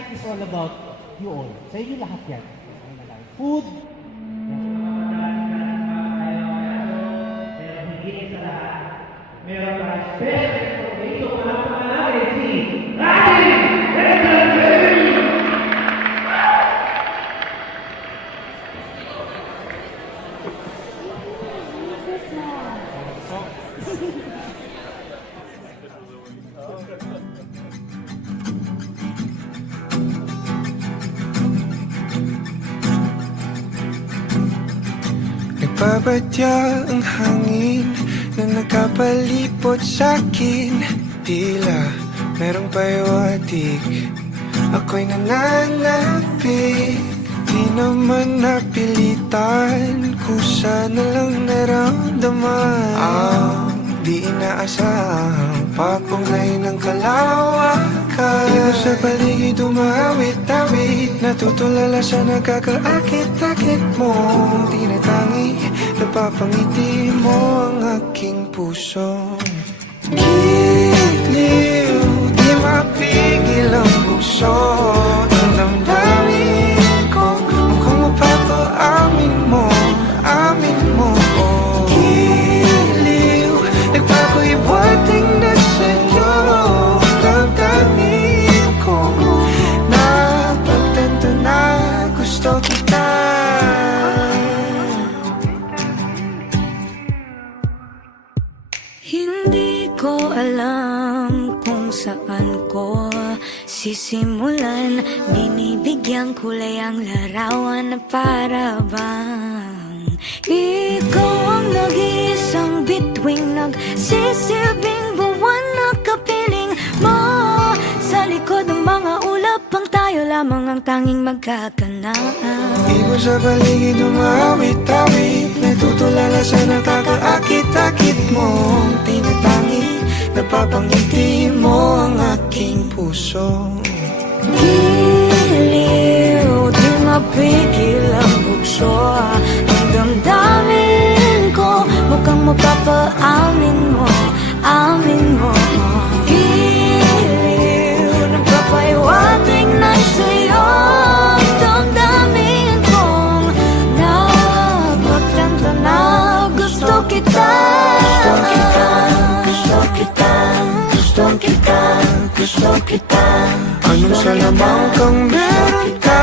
night is all about you all. Sa inyo lahat yan. Food. Meron tayo special dito para pangalangin si Nagbabadya ang hangin na nakapalipot sa'kin. Tila merong payawatig, ako'y nananapig. Di naman napilitan, kusa na lang naramdaman ang di inaasahang papunglay ng kalawakan. Iba sa paligid umawit-awit, natutulala sa nakakaakit-akit mong tinatangi. Napapangiti mo ang aking puso. Giliw, di mapigil ang puso. Ang damdamin ko, mukhang mapapaamin mo, amin mo. Giliw, nagpapahiwating na sa'yo. Damdamin ko, napagtanto na gusto kita. Hindi ko alam kung saan ko sisimulan. Binibigyan kulay ang larawan na para bang ikaw ang nag-iisang bituing, nagsisilbing buwan na kapiling mo. Sa likod ng mga ulap ang tayo lamang ang tanging magkakanaan. Iba sa paligid umawit-awit, natutulala sa nakakaakit-akit mong tinatangi. Napapangiti mo ang aking puso. Giliw, di mapigil ang bugso. Ang damdamin ko, mukhang mapapaamin mo, amin mo. Giliw, nagpapahiwating na sa'yo. Ang damdamin kong napagtanto na gusto kita. Gusto kita, gusto kita, gusto kita. Anong salamang kang meron ka,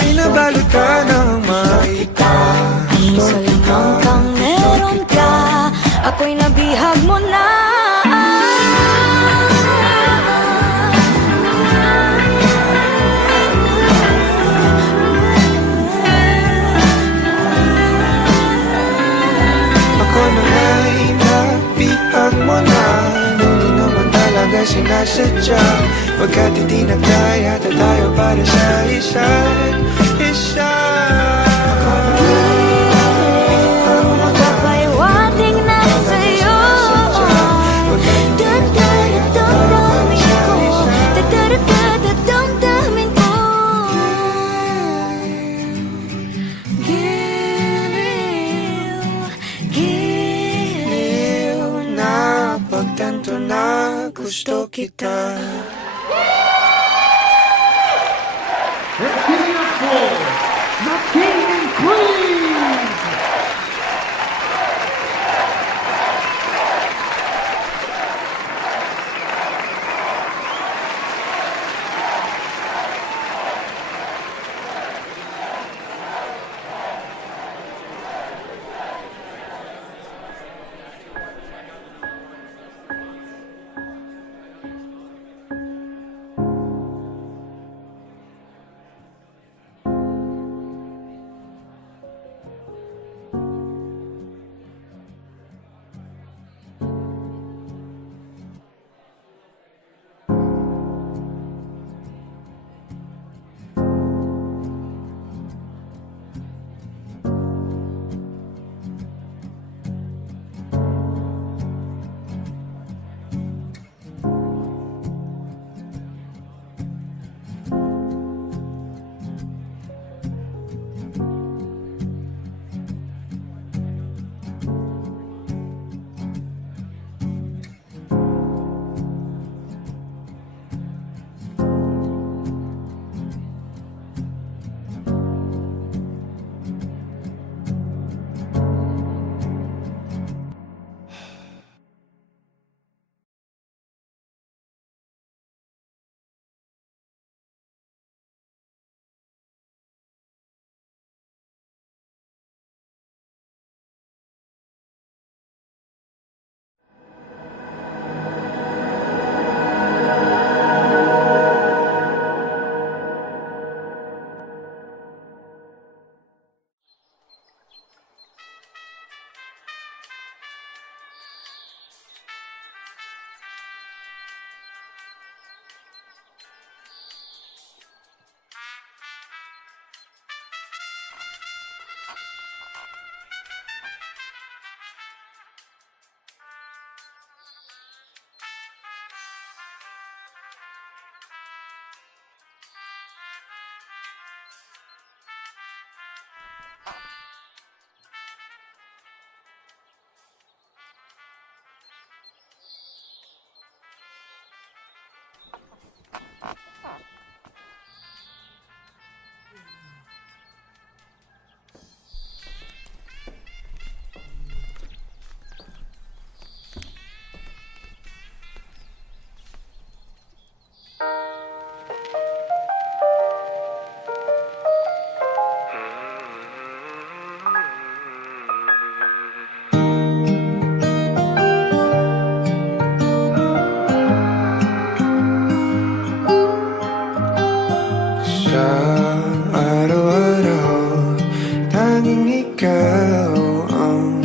binabalot ka ng maika. Anong salamang kang meron ka, ako'y nabihag mo na. Ako na nga'y nabihag mo na, nung di naman talaga sinasadya. Pagkat hindi nagkaya tayo para sa isa't isa. Magpapahiwating na sa'yo. Damdamin ko, damdamin ko. Giliw, giliw na Pagtanto na gusto kita. Let's give it up for the King and Queen! Sa araw-araw, tanging ikaw ang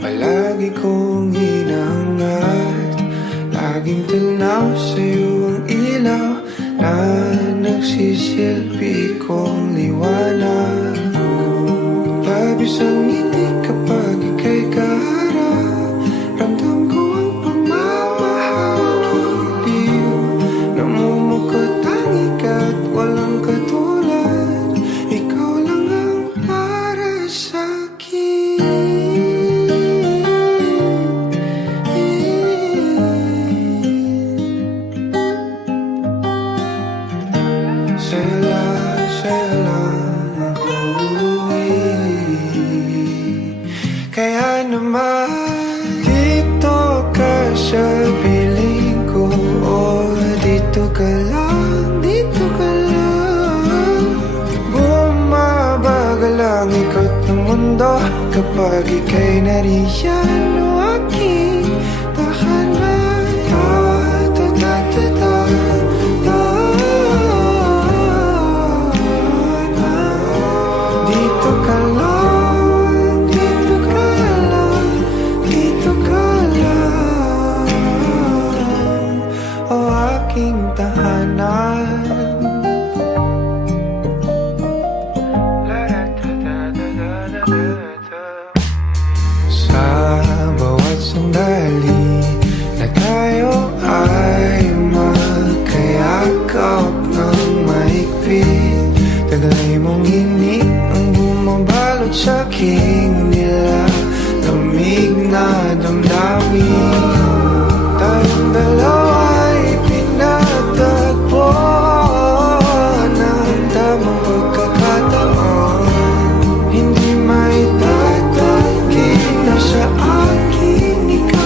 palagi kong hinangat. Laging tanaw sa'yo ang ilaw na nagsisilbi kong liwanag. Labis ang ngiti kapag ika'y kaharap. Ramdam ko ang pagmamahal, giliw. Namumukot tanging ka't walang katulad. Ikaw lang ang para sa'kin. Sa'yo lang ako kaya naman dito ka sa piling ko. Oh, dito ka lang, dito ka lang. Bumabagal ang ikot ng mundo kapag ika'y nariyan o aking tahanan. Dito ka lang, dito ka lang, dito ka lang, o aking tahanan. Sa bawat sandali na tayo ay magkayakap ng mahigpit, taglay mong hini ang bumabalot sa aking nilalamig na damdamin. Tayong dalawa'y pinatagpo ng tamang pagkakataon. Hindi may tatanggi na sa akin ikaw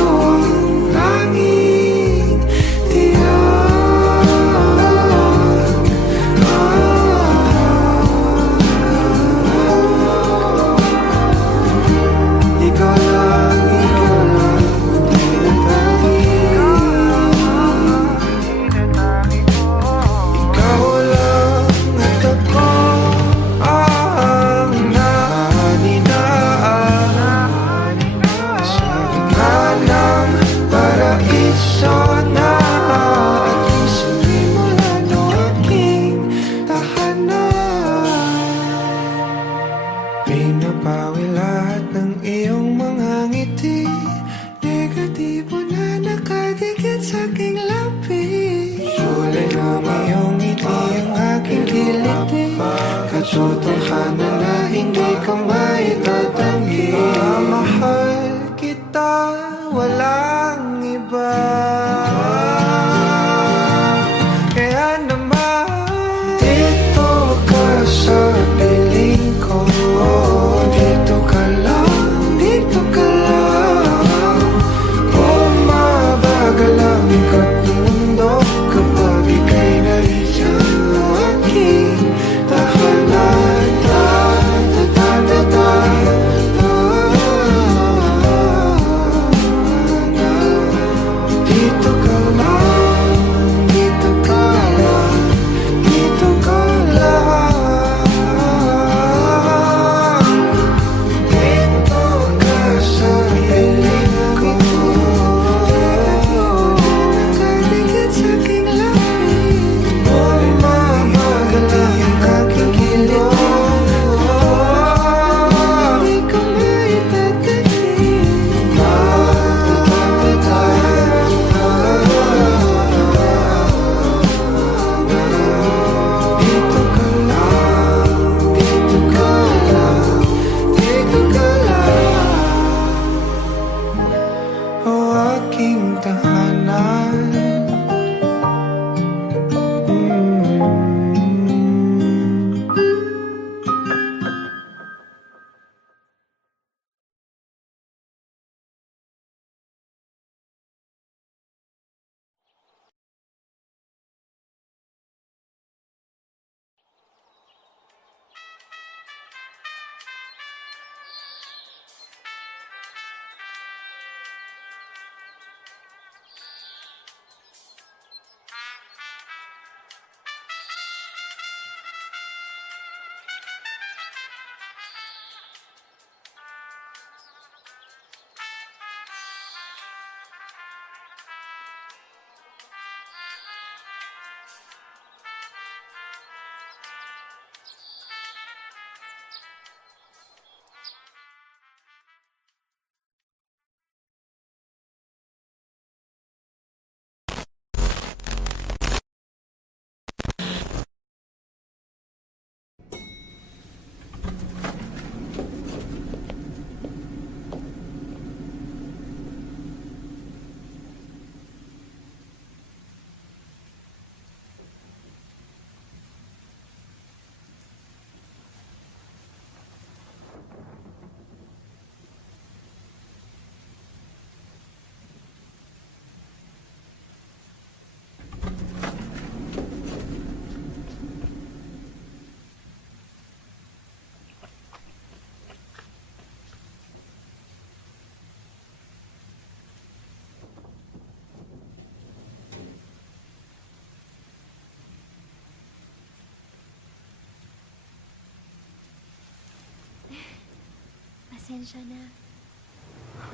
Pasensya na.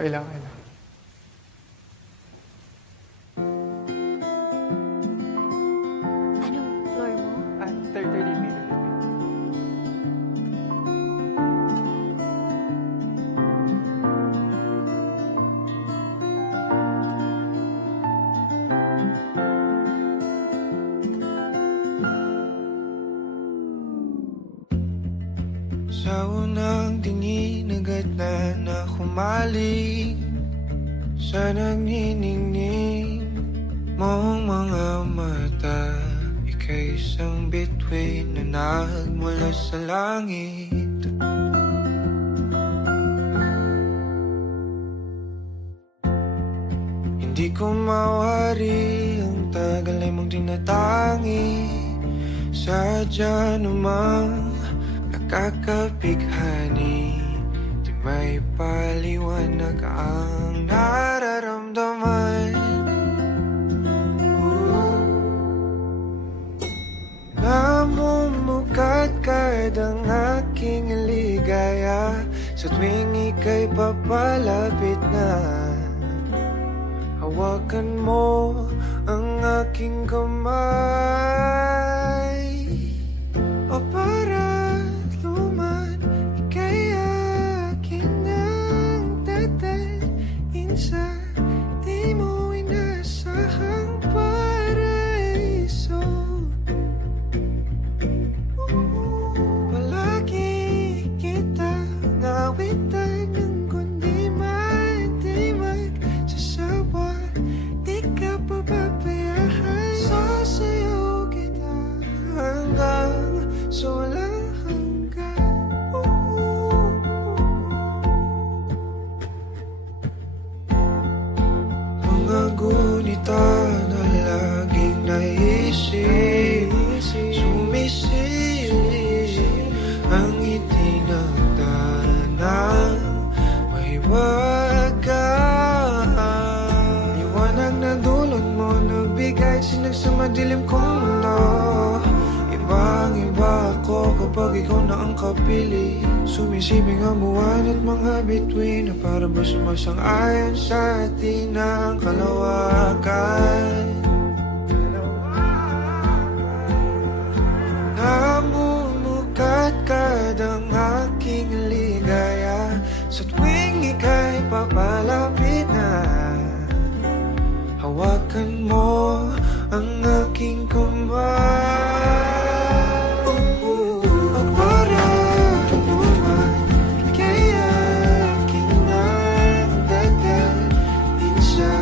Kailangan. Anong floor mo? Third meter. Sa unang tingin agad na humaling sa nagniningning mong mga mata. Ika'y isang bituin na nagmula sa langit. Hindi ko mawari ang tagal ay mong tinatangi. Sadya namang nakakapighani, di may paliwanag ang nararamdaman. Namumukadkad ang aking ligaya sa tuwing ika'y papalapit na. Hawakan mo ang aking kamay, o para luman, ika'y akin ang tatalin sa di mo inasahang paraiso. Palagi kita ngawitan ng kundi man di magsasawa. Di ka pababayaan, sasayaw kita hanggang sa walang hanggan. Mga gunita na laging naisip, sumisilip ang itinagdanang mahiwagaan. Liwanag na dulot mo, nagbigay sinag sa madilim kong mundo. Ibang-iba ako kapag ikaw na ang kapili. Sumisibing ang buwan at mga bituin na para ba sumasang-ayon sa atin ang kalawakan. Namumukadkad ang aking ligaya sa tuwing ika'y papalapit na. Hawakan mo ang aking kamay. Ang para naman, ika'y aking nagdadalhin sa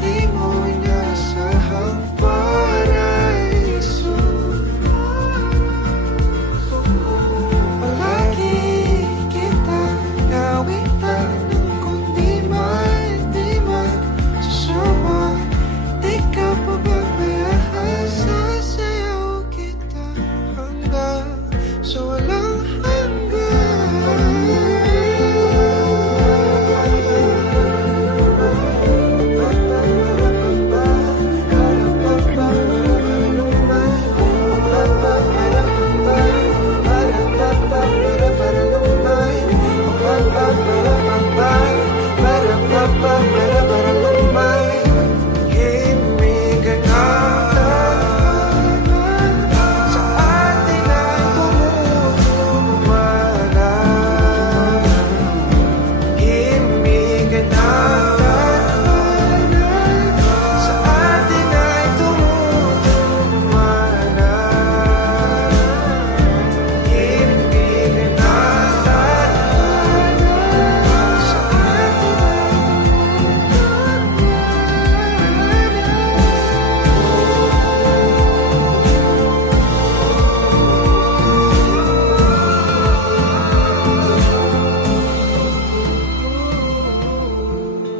di mo inasahang paraiso. Palagi kita nawitan ng kundi man di magsasawa. Di ka pababayaan, sasayaw kita hanggang sa walang himigan na sa atin ay tumumana. Himigan na sa atin ay tumumana. Himigan na sa atin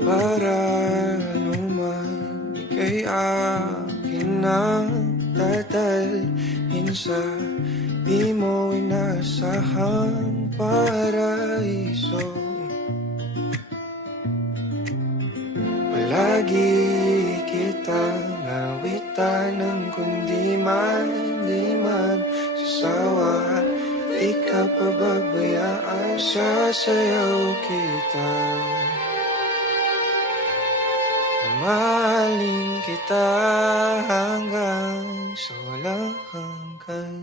para naman, ika'y akin ang tatalhin sa di mo inasahang paraiso. Palagi kitang nawitan ng kundi man di magsasawa. Di di ka pababayaan. Sasayaw kita, mamahalin kita hanggang sa walang hanggan.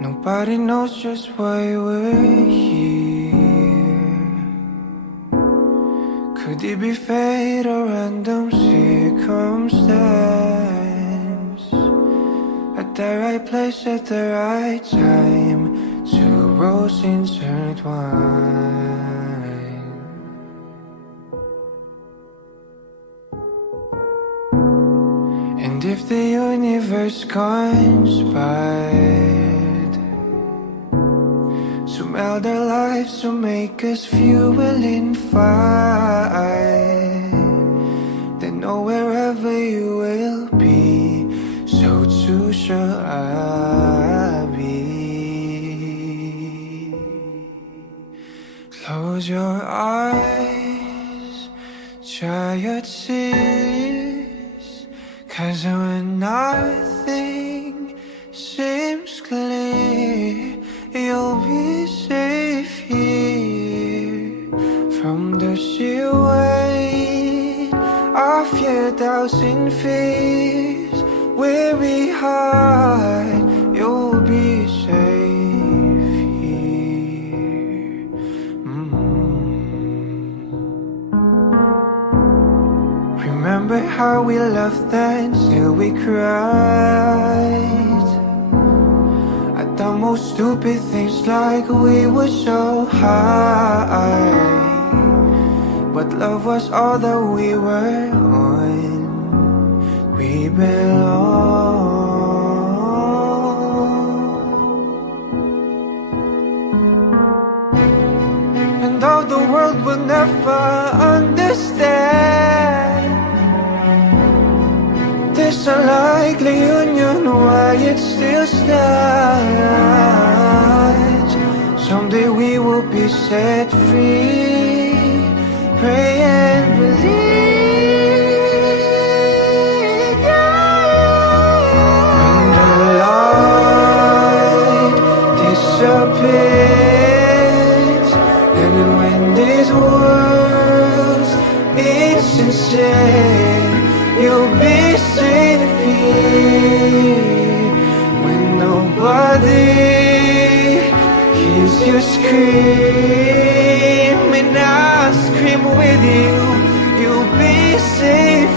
Nobody knows just why we're here. Could it be fate or random circumstance? At the right place at the right time, two roads intertwine. And if the universe conspired to meld our lives, to make us fuel and fire, then know wherever you will be, so too shall I be. Close your eyes, dry your tears, 'cause when nothing seems clear, you'll be safe here from the sheer weight of your doubts and fears. Weary heart, you'll be safe here. Remember how we laughed and still we cried at the most stupid things, like we were so high. But love was all that we were on. We belong. And though the world will never understand, this unlikely union, why it still stands. Someday we will be set free. Pray and believe, yeah. When the light disappears, and when this world's insincere, you'll be safe here when nobody scream, and I'll scream with you. You'll be safe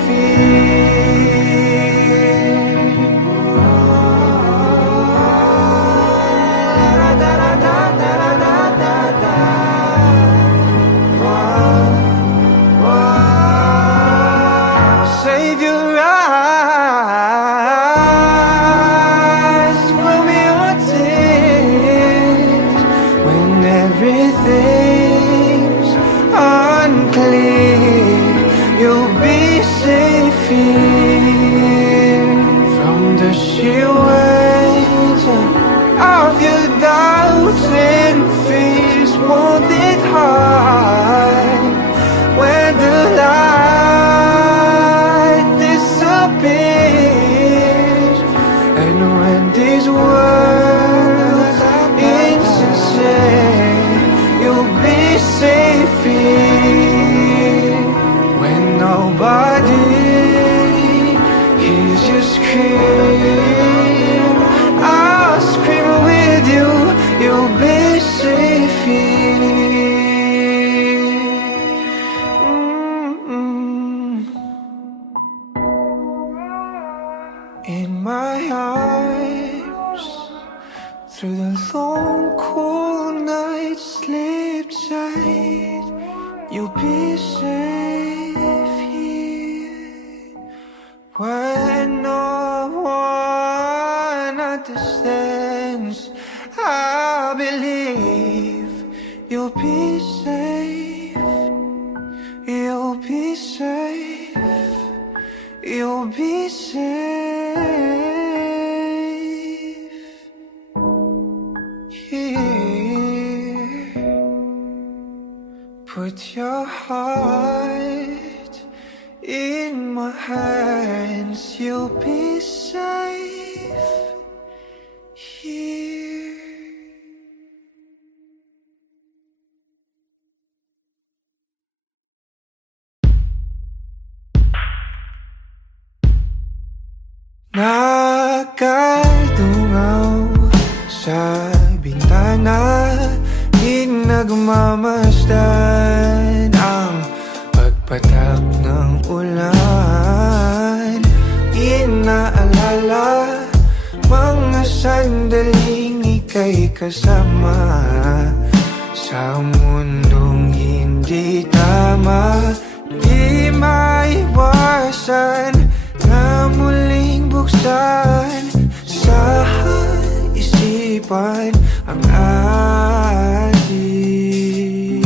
Save your eyes from your tears when everything's unclear. You'll be safe here from the sheer weight of your doubts and fears. Won't it hide when the light disappears, and when these words insincere? You'll be safe here when nobody hears you scream. I'll scream with you. You'll be safe here. In my arms, through the long cool night, sleep tight. You'll be safe here when no one understands. I believe you'll be safe. You'll be safe. You'll be safe here. Put your heart in my hands. You'll be safe here. Nakadungaw sa bintana, nagmamasdan ang pagpatak ng ulan. Inaalala mga sandaling ika'y kasama sa mundong hindi tama. Di maiwasan na muling buksan sa isipan ang ating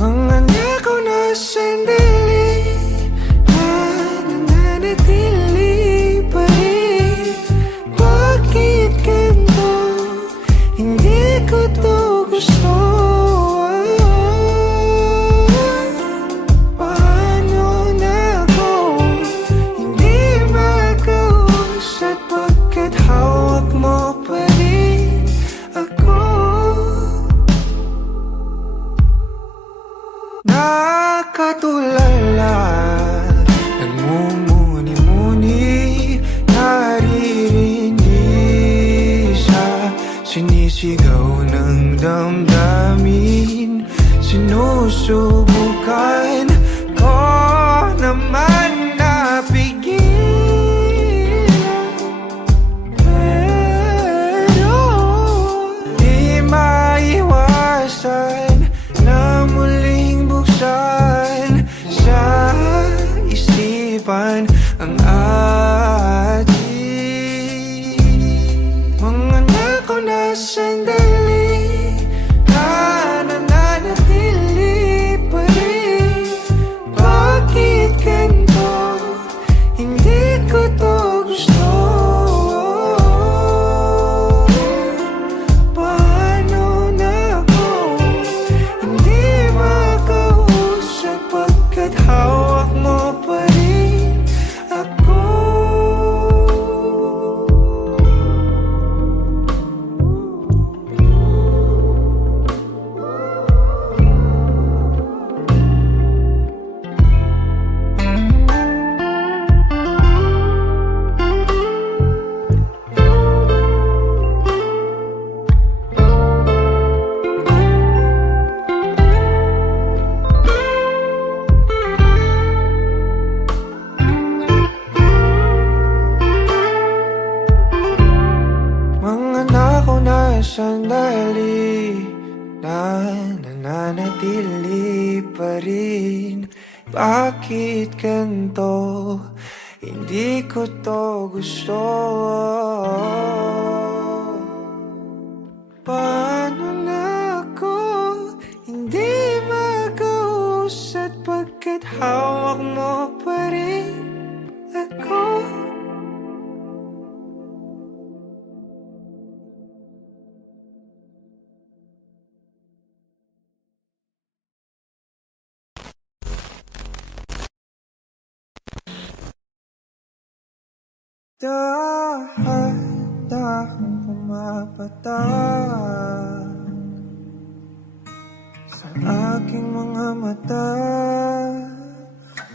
mga nakaw na sandali na nananatili pa rin. Bakit ganito? Hindi ko to gusto. Hawak mo pa rin ako. Nakatulala, nagmumuni-muni, naririnig sa sinisigaw ng damdamin. Sinusubukan ko naman na na muling buksan sa isipan ang ating mga nakaw na sandali na nananatili pa mali pa rin. Bakit ganito? Hindi ko to gusto. Paano na ako hindi mag-uusad pagkat hawak mo pa rin ako? Dahan-dahang pumapatak sa aking mga mata,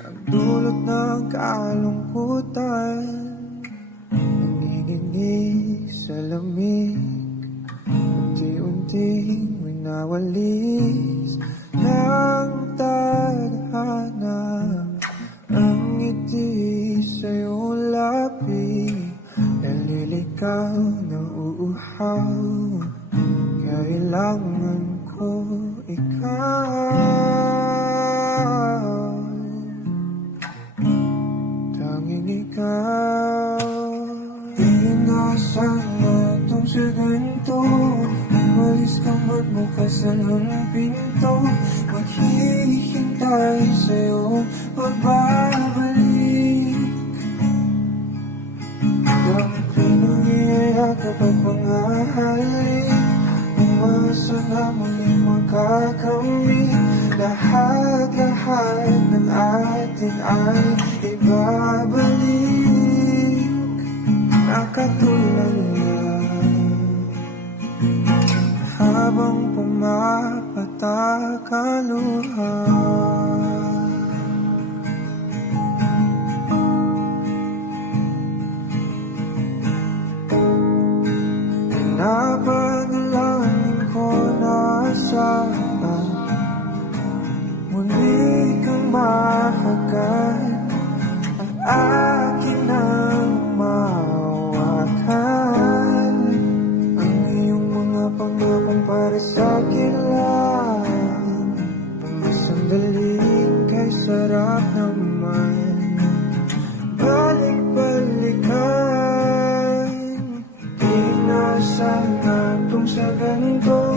ang dulot ng kalungkutan, nanginginig sa lamig, unti-unting winawalis ng tadhana ang ngiti sa iyong labi. Naliligaw na uuhaw, kailangan ko ikaw, tanging ikaw. Inasahan itong sa ganito, umalis ka magbukas ng pinto, maghihintay sa'yo pagbabalik. Ang pinangiyayakap at mga halik, umasa na muling makakamit. Lahat-lahat ng atin ay ibabalik, nakatulala habang pumapatak ang luha. Napanalangin ko na sana muli kang mahagat ang akin ng mawakan, ang iyong mga pangakong para sa akin lang. Mga sandaling kay sarap naman balik-balikan. Sana itong sa ganito,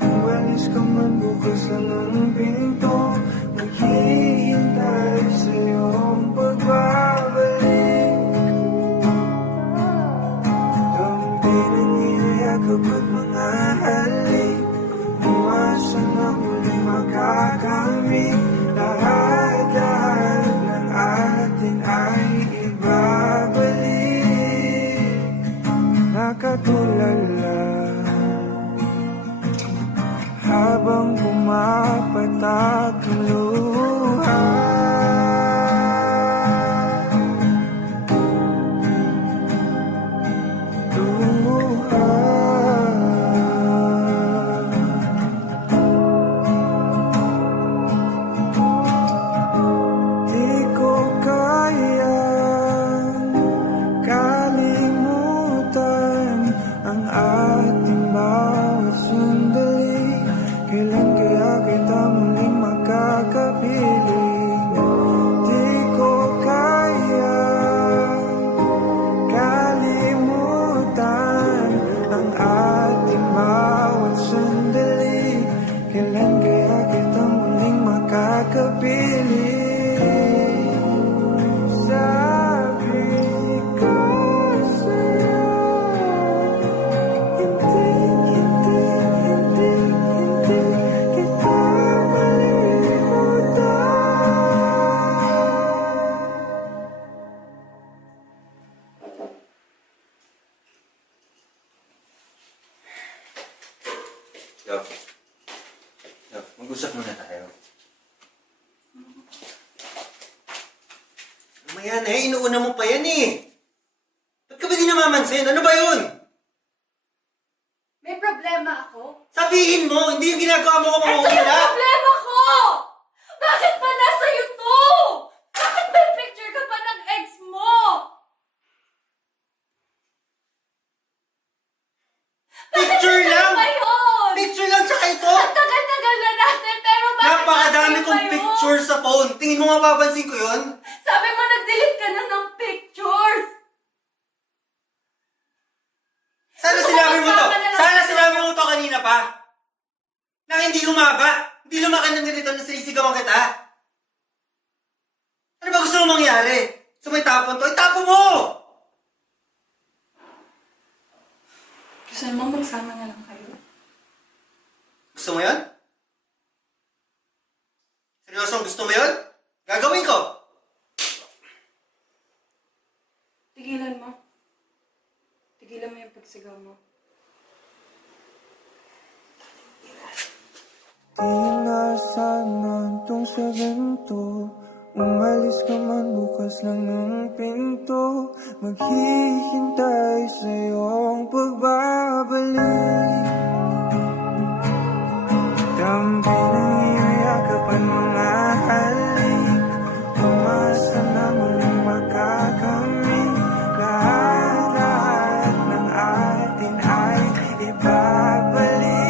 umalis ka man bukas lang ang pinto, maghihintay sa iyong pagbabalik. Dampi ng inayakap at mga halik, umasa na muling makakamit. Lahat-lahat ng atin ay ibabalik, nakatulala habang pumapatak ang luha. Di ko kayang kalimutan ang ating bawat sandali. Kailan kaya kita muling makakapiling? Di ko kaya kalimutan ang ating bawat sandali. Kailan kaya kita muling makakapiling? Sabi ko sa'yo, hindi kita mag-usap muna tayo. Mamaya na eh, inuuna mo pa yan eh. Ba't ka ba di namamansin? Ano ba yun? May problema ako? Sabihin mo, hindi yung ginagawa mo ko Ito yung mamumula. problema ko! Bakit pa nasa YouTube? Bakit may picture ka pa ng ex mo? Picture lang! Bakit ba yun? Picture lang tsaka ito! Ang tagal-tagal na natin, pero bakit pictures sa phone. Tingin mo mapapansin ko yun? Sabi mo nag-delete ka na ng pictures! Sana sinabi mo to! Sana sinabi mo to kanina pa! Na hindi lumaba! Hindi lumaki ng ganito na sinisigawan kita! Ano ba gusto mo mangyari? So may tapon to? Itapon mo! Gusto mo magsama na lang kayo? Gusto mo yun? Seryosong gusto mo yun? Gagawin ko! Tigilan mo. Tigilan mo yung pagsigaw mo. Tinasanan tong sa ganito. Umalis ka man bukas lang ng pinto. Maghihintay sa iyong pagbabalik. Dampi ng iyayakapan mga halik. Umasa na muling makakamit. Lahat ng atin ay ibabalik.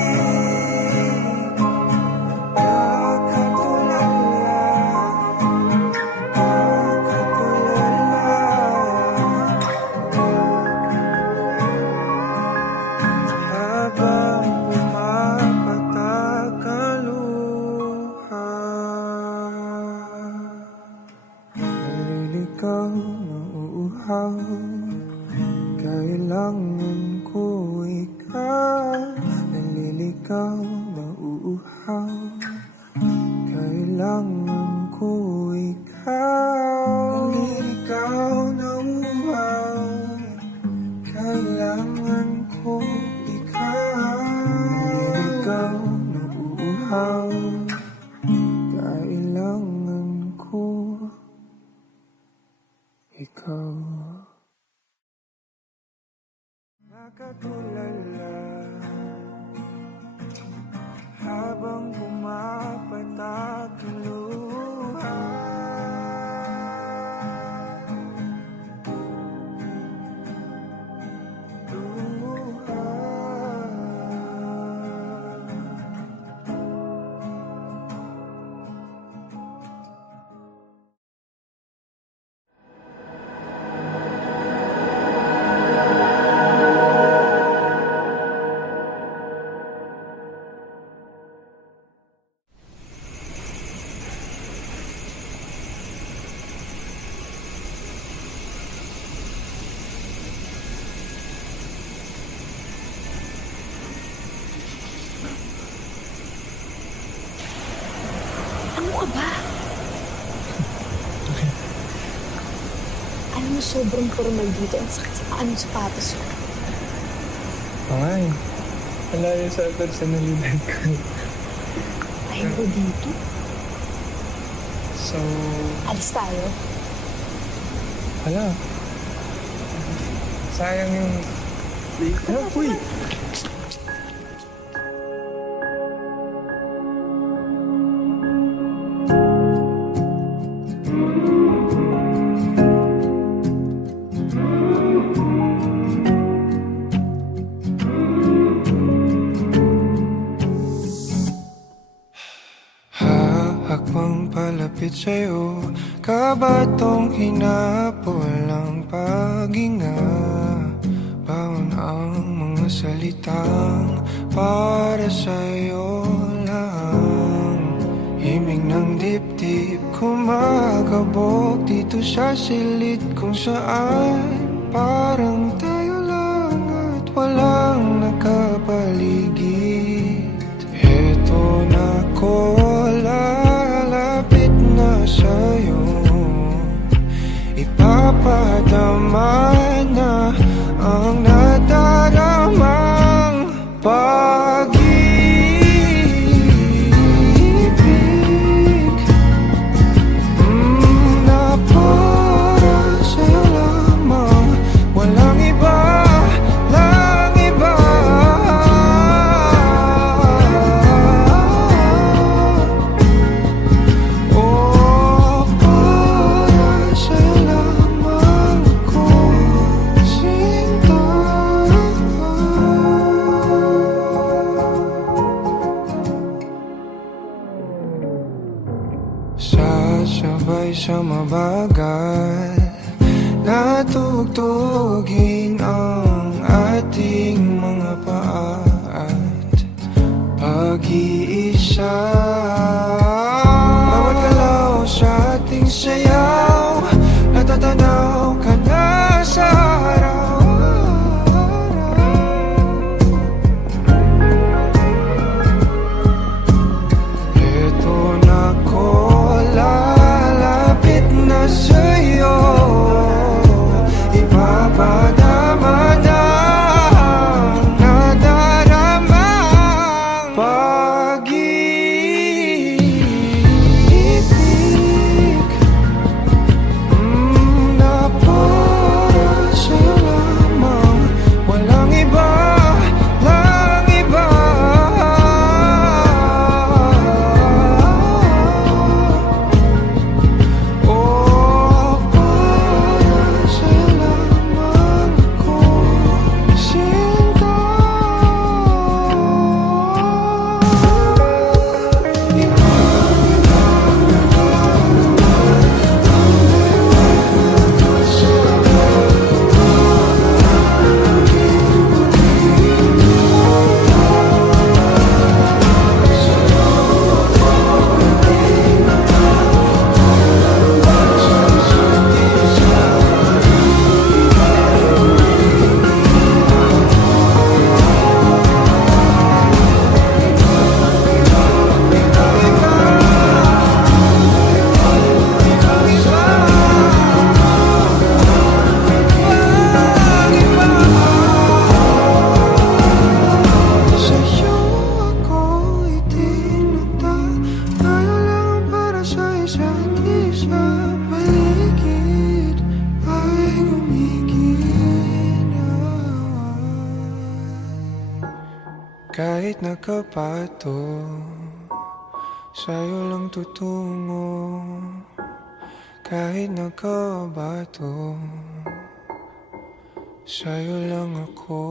Kailangan ko ikaw. Naliligaw, nauuhaw. Kailangan ko ikaw. Naliligaw, nauuhaw. Kailangan ko ikaw. Naliligaw, nauuhaw. Kailangan ko ikaw. Nakatulala habang pumapatak ang luha. Alam mo, sobrang formal dito. Ang sakit sa paano sapatos ko. Ay, malayo sa personalidad ko. Ayaw ko dito. So, alis tayo. wala. Sayang yung... Uy! Hakbang palapit sa'yo, kabatong hinapol ang paghinga. Baon ang mga salitang para sa'yo lang. Himig ng dibdib kumakabog dito sa silid kung saan parang tayo lang at walang nakapaligid. Heto na ko, lalapit na sa'yo. Ipapadama na ang nadaramang pag-ibig na para sa'yo lamang. Walang iba, lang iba. Sasabay sa mabagal na tugtugin ang ating mga paa at pag-iisa. Bawat galaw sa ating sayaw, natatanaw ka na sa araw. Eto na ko, lalapit na sa'yo, ipapadama na ang nadaramang pag-ibig na para sa'yo lamang, walang iba, walang iba. Oh, para sa'yo lamang ako sinta. Sa'yo ako itinakda, tayo lang para sa isa't isa. Paligid ay gumiginaw. Kahit nakapato, sa'yo lang tutungo. Kahit nakabato, sa'yo lang ako.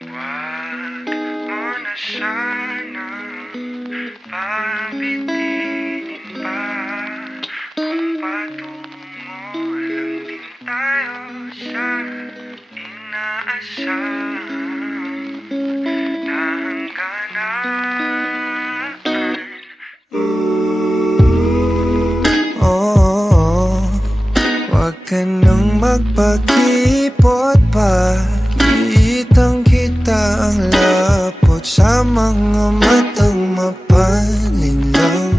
Wag mo na sanang pabitinin pa, kung patungo lang din tayo sa inaasahang hangganan. Oh, wag ka nang magpakipot pa, kitang-kita ang lapot sa mga matang mapalinlang.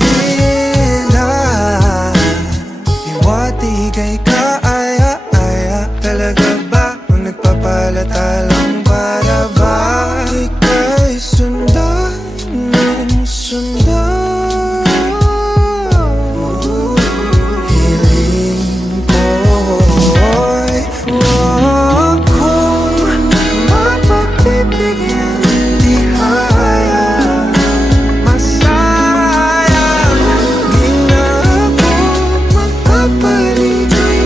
Tila iwatig ay kaaya-aya, talaga ba ang nagpapalata lang para ba ika'y sundan ng sundan? Hiling ko'y wag kong mapagbibigyan, di haya masayang, di na ako magpapaligid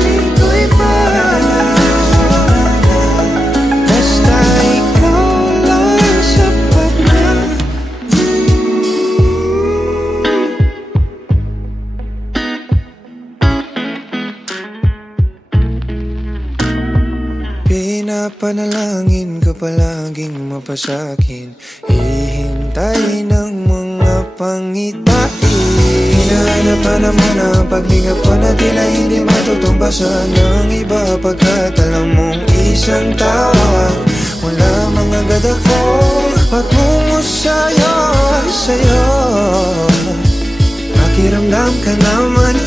Panalangin ka palaging mapasakin, hihintay ng mga pangitain. Hinahanap mo na paglinga ko na tila hindi matutumbasan ng iba, pagkat alam mong isang tawag mula mga gada ko patungo sa'yo. Pakiramdam ka naman,